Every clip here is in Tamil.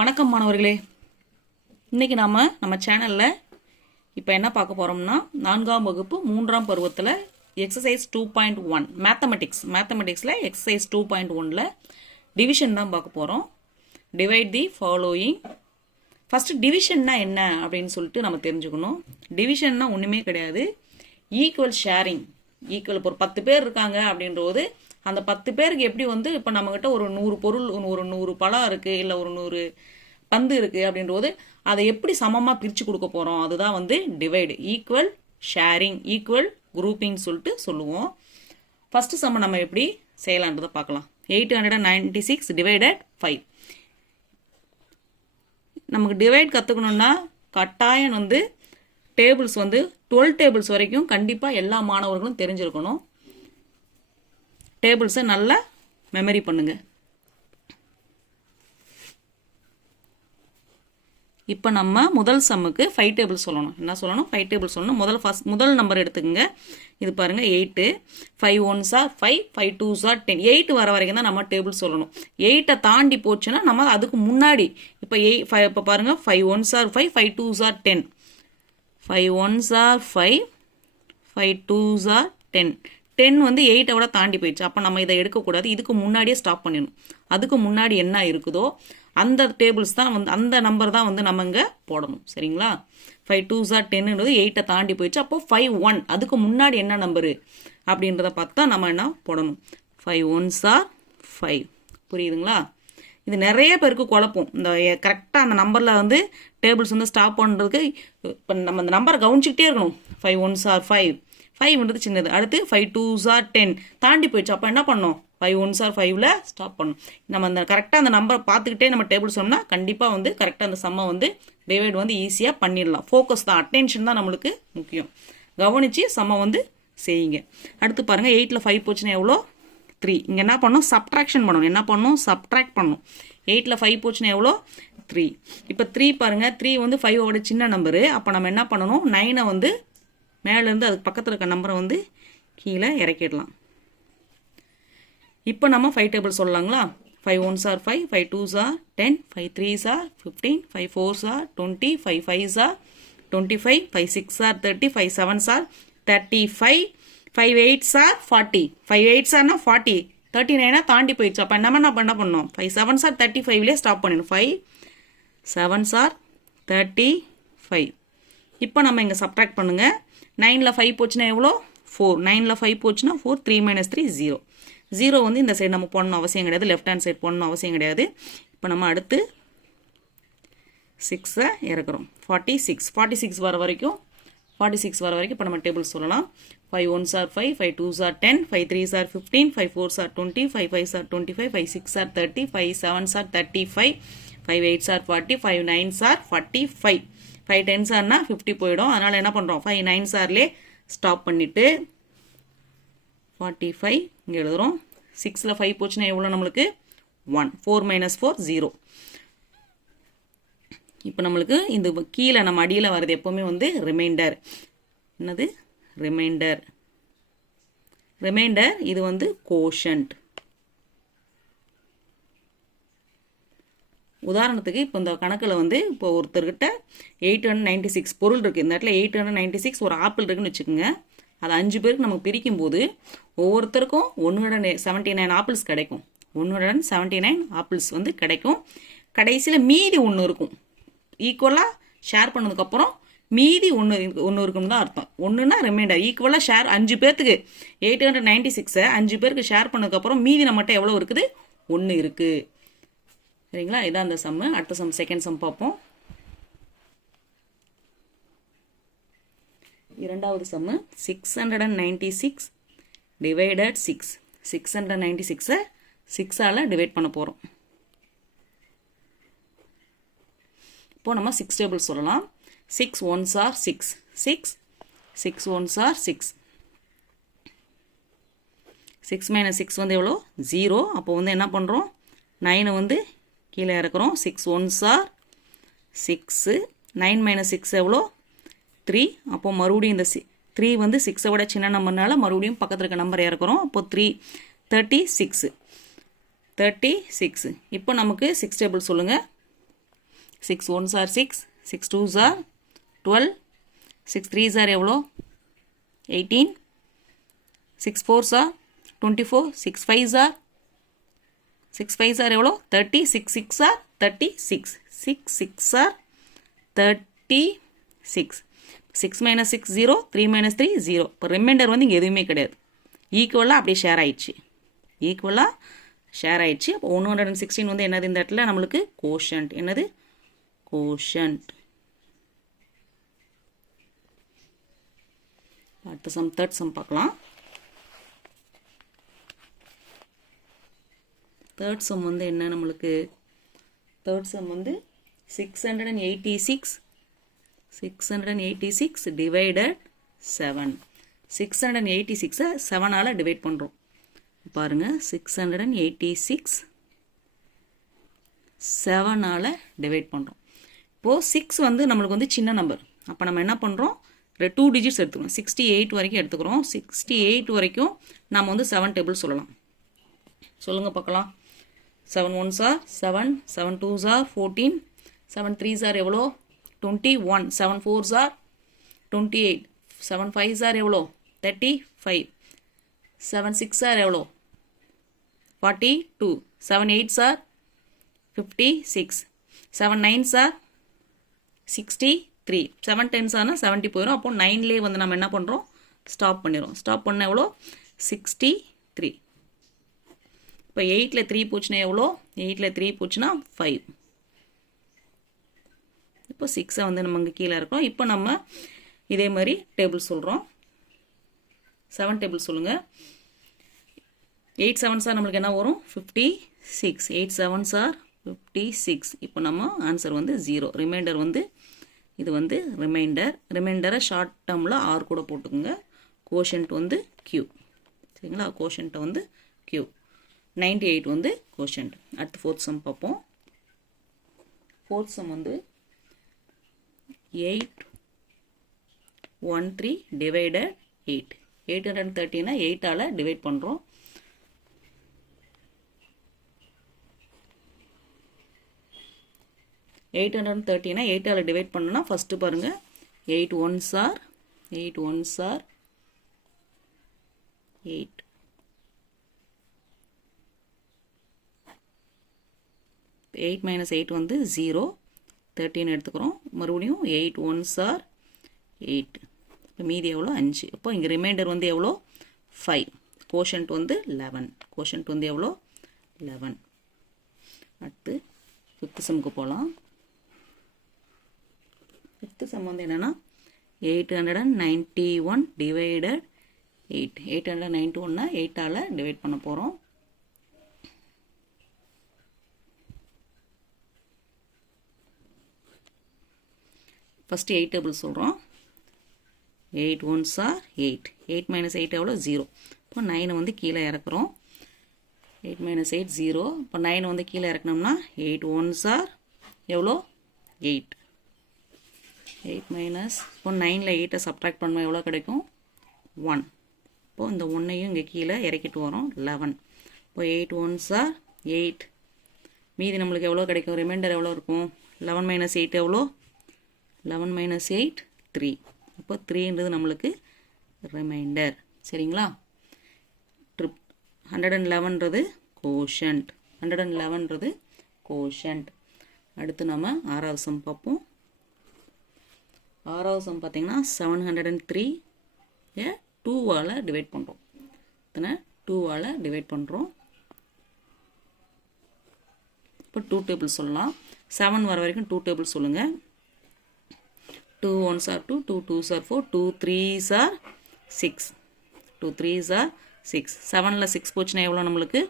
வணக்கம் மாணவர்களே. இன்னைக்கு நம்ம சேனலில் இப்போ என்ன பார்க்க போகிறோம்னா 4ஆம் வகுப்பு 3ஆம் பருவத்தில் எக்ஸசைஸ் 2.1 மேத்தமெட்டிக்ஸில் எக்ஸசைஸ் 2.1ல் டிவிஷன் தான் பார்க்க போகிறோம். Divide the following. ஃபஸ்ட்டு டிவிஷன்னா என்ன அப்படின்னு சொல்லிட்டு நம்ம தெரிஞ்சுக்கணும். டிவிஷன்னா ஒன்றுமே கிடையாது, ஈக்குவல் ஷேரிங். ஈக்குவல் இப்போ ஒரு 10 பேர் இருக்காங்க அப்படின்றது அந்த 10 பேருக்கு எப்படி இப்போ நம்மகிட்ட ஒரு 100 பொருள், ஒரு 100 பழம் இருக்குது, இல்லை ஒரு 100 பந்து இருக்குது அப்படின்றது அதை எப்படி சமமாக பிரித்து கொடுக்க போகிறோம், அதுதான் divide. Equal sharing, equal grouping சொல்லிட்டு சொல்லுவோம். ஃபஸ்ட்டு சம்ம நம்ம எப்படி செய்யலான்றதை பார்க்கலாம். 896 டிவைடட் 5. நமக்கு டிவைட் கற்றுக்கணுன்னா கட்டாயம் டேபிள்ஸ் 12 டேபிள்ஸ் வரைக்கும் கண்டிப்பாக எல்லா மாணவர்களும் தெரிஞ்சிருக்கணும். டேபிள்ஸை நல்லா மெமரி பண்ணுங்க. இப்போ நம்ம முதல் சம்முக்கு 5 டேபிள் சொல்லணும். என்ன சொல்லணும்? 5 டேபிள் சொல்லணும். முதல் நம்பர் எடுத்துக்கோங்க. இது பாருங்க 8. 5 1s are 5, 5 2s are 10. 8 வர வரைக்கும் தான் நம்ம டேபிள் சொல்லணும். 8 தாண்டி போச்சுன்னா நம்ம அதுக்கு முன்னாடி இப்போ பாருங்க 5 1s are 5, 5 2s are 10. 5 1s are 5, 5 2s are 10. 10 8 விட தாண்டி போயிடுச்சு. அப்போ நம்ம இதை எடுக்கக்கூடாது, இதுக்கு முன்னாடியே ஸ்டாப் பண்ணிடணும். அதுக்கு முன்னாடி என்ன இருக்குதோ அந்த டேபிள்ஸ் தான் அந்த நம்பர் தான் நம்ம இங்கே போடணும். சரிங்களா? 5 2s are 10ன்றது 8 தாண்டி போயிடுச்சு. அப்போ 5 1 அதுக்கு முன்னாடி என்ன நம்பரு அப்படின்றத பார்த்தா நம்ம என்ன போடணும். 5 1s are 5. புரியுதுங்களா? இது நிறைய பேருக்கு குழப்பம். இந்த கரெக்டாக அந்த நம்பரில் டேபிள்ஸ் ஸ்டாப் பண்ணுறதுக்கு இப்போ நம்ம அந்த நம்பரை கவனிச்சிக்கிட்டே இருக்கணும். 5 1s are 5. 5ன்றது சின்னது. அடுத்து 5 2s are 10 தாண்டி போயிடுச்சு. அப்போ என்ன பண்ணணும்? 5 1s are 5ல் ஸ்டாப் பண்ணணும். நம்ம அந்த கரெக்டாக அந்த நம்பரை பார்த்துக்கிட்டே நம்ம டேபிள் சொன்னால் கண்டிப்பாக கரெக்டாக அந்த சம்மை டிவைட் ஈஸியாக பண்ணிடலாம். ஃபோக்கஸ் தான், அட்டென்ஷன் தான் நம்மளுக்கு முக்கியம். கவனித்து சம்மை செய்யுங்க. அடுத்து பாருங்கள் 8ல் 5 போச்சுன்னா எவ்வளோ? 3. இங்கே என்ன பண்ணணும்? சப்ட்ராக்ஷன் பண்ணணும். என்ன பண்ணணும்? சப்ட்ராக்ட் பண்ணணும். 8ல் 5 போச்சுன்னா எவ்வளோ? 3. இப்போ 3 பாருங்கள், 3 5ஓட சின்ன நம்பரு. அப்போ நம்ம என்ன பண்ணணும்? 9 மேலேருந்து அதுக்கு பக்கத்தில் இருக்க நம்பரை கீழே இறக்கிடலாம். இப்போ நம்ம 5 table சொல்லலாங்களா? 5 1s are 5, 5 2s are 10, 5 3s are 15, 5 4s are 20, 5 5s are 25, 5 6s are 30, 5 7s are 35, 5 8s are 40. 5 8s are 40. 39 தாண்டி போயிடுச்சு. அப்போ என்ன பண்ணணும்? 5 7s are 35லே ஸ்டாப் பண்ணிடணும். 5 7s are 35. இப்போ நம்ம இங்கே சப்ட்ராக்ட் பண்ணுங்க. 9ல் 5 போச்சுன்னா எவ்வளோ? 4. 9ல் 5 போச்சுன்னா 4. 3 - 3 0. 0 இந்த சைடு நம்ம போடணும் அவசியம் கிடையாது, லெஃப்ட் ஹேண்ட் சைடு போடணும் அவசியம் கிடையாது. இப்போ நம்ம அடுத்து 6 இறக்குறோம். 46. 46 வர வரைக்கும் இப்போ நம்ம டேபிள் சொல்லலாம். 5 1s are 5, 5 2s are 10, 5 3s are 15, 5 4s are 20, 5 5s are 25, 5 6s are 30, 5 7s are 35, 5 8s are 40, 5 9s are 45. 5 10s are 50 போயிடும். அதனால் என்ன பண்ணுறோம்? 5 9s are ஸ்டாப் பண்ணிவிட்டு 45 இங்கே எழுதுகிறோம். 6ல் 5 போச்சுன்னா எவ்வளோ நம்மளுக்கு? 1. 4 - 4 0. இப்போ நம்மளுக்கு இந்த கீழே நம்ம அடியில் வர்றது எப்போவுமே ரிமைண்டர். என்னது? ரிமைண்டர். இது கோஷன்ட். உதாரணத்துக்கு இப்போ இந்த கணக்கில் இப்போ ஒருத்தர்கிட்ட 896 பொருள் இருக்குது. இந்த இடத்துல 896 ஒரு ஆப்பிள் இருக்குன்னு வச்சுக்கோங்க. அது 5 பேருக்கு நமக்கு பிரிக்கும் போது ஒவ்வொருத்தருக்கும் 179 ஆப்பிள்ஸ் கிடைக்கும். 179 ஆப்பிள்ஸ் கிடைக்கும். கடைசியில் மீதி 1 இருக்கும். ஈக்குவலாக ஷேர் பண்ணதுக்கப்புறம் மீதி 1 இருக்குன்னு தான் அர்த்தம். 1னா ரிமைண்டர். ஈக்குவலாக ஷேர் 5 பேர்த்துக்கு 896 5 பேருக்கு ஷேர் பண்ணதுக்கப்புறம் மீதி நம்மகிட்ட எவ்வளோ இருக்குது? 1 இருக்குது. சரிங்களா? இதான் அந்த சம்மு. அடுத்த சம், செகண்ட் சம் பார்ப்போம். இரண்டாவது சம்மு 696 டிவைடட் 6. 696 6ஆல் டிவைட் பண்ண போகிறோம். இப்போ நம்ம 6 டேபிள் சொல்லலாம். 6 1s are 6. 6 1s are 6. 6 - 6 எவ்வளோ? 0. அப்போ என்ன பண்ணுறோம்? 9 கீழே இறக்குறோம். 6 1s are 6. 9 - 6 எவ்வளோ? 3. அப்போ மறுபடியும் இந்த 3 6 விட சின்ன நம்பர்னால மறுபடியும் பக்கத்தில் இருக்க நம்பர் இறக்குறோம். அப்போ 3 36. 36. இப்போ நமக்கு 6 டேபிள் சொல்லுங்கள். 6 1s are 6, 6 2s are 12, 6 3s are எவ்வளோ 18, 6 4s are 24, 6 5s are 6 5s are எவ்வளோ 30, 6 6 are 36, 6 6 are 36, 6 minus 6 0, 3 minus 3 0. இப்போ ரிமைண்டர் வந்து இங்கே எதுவுமே கிடையாது, ஈக்குவலாக அப்படியே ஷேர் ஆயிடுச்சு, ஈக்குவலாக ஷேர் ஆயிடுச்சு. அப்போ 116 வந்து என்னது இந்த இடத்துல நம்மளுக்கு கோஷன்ட். என்னது கோஷன்ட். அடுத்த சம் தேர்ட் சம் பார்க்கலாம். தேர்ட் சம் வந்து என்ன நம்மளுக்கு, தேர்ட் சம் வந்து 686 டிவைடட் 7. 686 7ஆல் டிவைட் பண்ணுறோம். பாருங்க 686 7ஆல் டிவைட் பண்ணுறோம். இப்போது 6 வந்து நம்மளுக்கு வந்து சின்ன நம்பர். அப்போ நம்ம என்ன பண்ணுறோம், 2 டிஜிட்ஸ் எடுத்துக்கிறோம். 68 வரைக்கும் எடுத்துக்கிறோம். 68 வரைக்கும் நம்ம வந்து 7 டேபிள் சொல்லலாம். சொல்லுங்கள் பார்க்கலாம். 7 1s are 7, 7 2s are 14, 7 3s are எவ்வளோ 21, 7 4s are 28, 7 5s are எவ்வளோ 35, 7 6 are எவ்வளோ 42, 7 8s are 56, 7 9s are 63, 7 10s are 70 போயிடும். அப்போ 9லேயே வந்து நம்ம என்ன பண்ணுறோம், ஸ்டாப் பண்ணிடுறோம். ஸ்டாப் பண்ண எவ்வளோ 63. இப்போ 8ல் 3 போச்சுன்னா எவ்வளோ, 8ல் 3 போச்சுன்னா 5. இப்போ 6 வந்து நம்ம இங்கே கீழே இருக்கோம். இப்போ நம்ம இதே மாதிரி டேபிள் சொல்கிறோம். 7 டேபிள் சொல்லுங்கள். 8 7s are நம்மளுக்கு என்ன வரும் 56, 8 7s are 56. இப்போ நம்ம ஆன்சர் வந்து 0. ரிமைண்டர் வந்து இது வந்து ரிமைண்டரை ஷார்ட் டேர்மில் R கூட போட்டுக்கோங்க. கோஷன்ட் வந்து Q. சரிங்களா, கோஷன்ட்டை வந்து Q. 98 வந்து கோஷன்ட். அடுத்து ஃபோர்த் சம் பார்ப்போம். ஃபோர்த் சம் வந்து 813 டிவைடட் 8. 813 8ஆல் டிவைட் பண்ணுறோம். 813 8ஆல் டிவைட் பண்ணோன்னா ஃபஸ்ட்டு பாருங்கள் 8 1s are 8 8 minus 8 வந்து 0, 13 எடுத்துக்கிறோம். மறுபடியும் 8 1s are 8. இப்போ மீதி எவ்வளோ 5. இப்போ இங்கே ரிமைண்டர் வந்து எவ்வளோ 5. கோஷன்ட் வந்து 11. கோஷன்ட் வந்து எவ்வளோ 11. அடுத்து ஃபிஃப்த் சம்முக்கு போகலாம். ஃபிஃப்த் சம் வந்து என்னென்னா 891 டிவைடட் 8. 891 8ஆல் டிவைட் பண்ண போகிறோம். ஃபஸ்ட்டு 8 டேபிள் சொல்கிறோம். 8 1s are 8. 8 minus 8 எவ்வளோ 0. இப்போ 9 வந்து கீழே இறக்குறோம். 8 minus 8 0. இப்போ 9 வந்து கீழே இறக்கணும்னா 8 1s are எவ்வளோ 8. 8 minus இப்போ 9ல் 8ஐ சப்ட்ராக்ட் பண்ணுவோம், எவ்வளோ கிடைக்கும் 1. இப்போது இந்த 1ஐயும் இங்கே கீழே இறக்கிட்டு வரோம் 11. இப்போ 8 1s are 8. மீதி நம்மளுக்கு எவ்வளோ கிடைக்கும், ரிமைண்டர் எவ்வளோ இருக்கும் 11 minus 8 எவ்வளோ 11 minus 8 3. இப்போ 3ன்றது நம்மளுக்கு ரிமைண்டர். சரிங்களா. 111ன்றது கோஷன்ட். 111ன்றது கோஷன்ட். அடுத்து நம்ம 6வது சம் பார்ப்போம். 6வது சம் பார்த்தீங்கன்னா 703 2ஆல் டிவைட் பண்ணுறோம். இத்தனை 2ஆல் டிவைட் பண்ணுறோம். இப்போ 2 டேபிள் சொல்லலாம். 7 வர வரைக்கும் 2 டேபிள் சொல்லுங்கள். 2 1s are 2, 2 2s are 4, 2 3s are 6, 2 3s are 6. 7ல் 6 போச்சுன்னா எவ்வளோ நம்மளுக்கு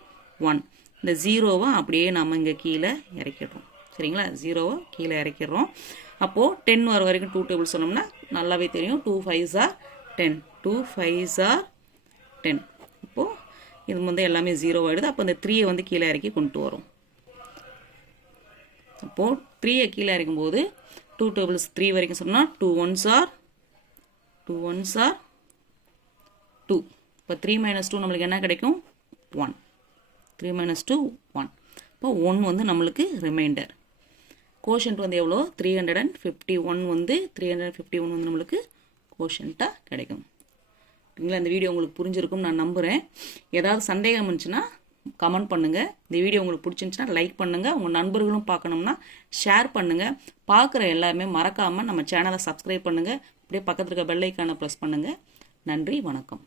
1. இந்த 0வை அப்படியே நம்ம இங்கே கீழே இறக்கிடுறோம். சரிங்களா, 0வை கீழே இறக்கிடுறோம். அப்போது 10 வர வரைக்கும் 2 டேபிள் சொன்னோம்னா நல்லாவே தெரியும். 2 5s are 10, 2 5s are 10. இப்போது இது வந்து எல்லாமே 0 ஆகிடுது. அப்போ இந்த 3ஐ வந்து கீழே இறக்கி கொண்டு வரும். அப்போது 3ஐ கீழே இறக்கும்போது 2 டேபிள்ஸ் 3 வரைக்கும் சொன்னால் 2 1s are 2. இப்போ 3 minus 2 நம்மளுக்கு என்ன கிடைக்கும் 1. 3 minus 2 1. இப்போ 1 வந்து நம்மளுக்கு ரிமைண்டர். கோஷன்ட் வந்து எவ்வளோ 351 வந்து 351 வந்து நம்மளுக்கு கோஷன்ட்டாக கிடைக்கும். சரிங்களா? இந்த வீடியோ உங்களுக்கு புரிஞ்சிருக்கும் நான் நம்புகிறேன். ஏதாவது சந்தேகம் இருந்துச்சுன்னா கமெண்ட் பண்ணுங்கள். இந்த வீடியோ உங்களுக்கு பிடிச்சிருந்துச்சுன்னா லைக் பண்ணுங்கள். உங்கள் நண்பர்களும் பார்க்கணும்னா ஷேர் பண்ணுங்கள். பார்க்குற எல்லாருமே மறக்காமல் நம்ம சேனலை சப்ஸ்கிரைப் பண்ணுங்கள். அப்படியே பக்கத்தில் இருக்க பெல் ஐக்கானை ப்ரெஸ் பண்ணுங்கள். நன்றி, வணக்கம்.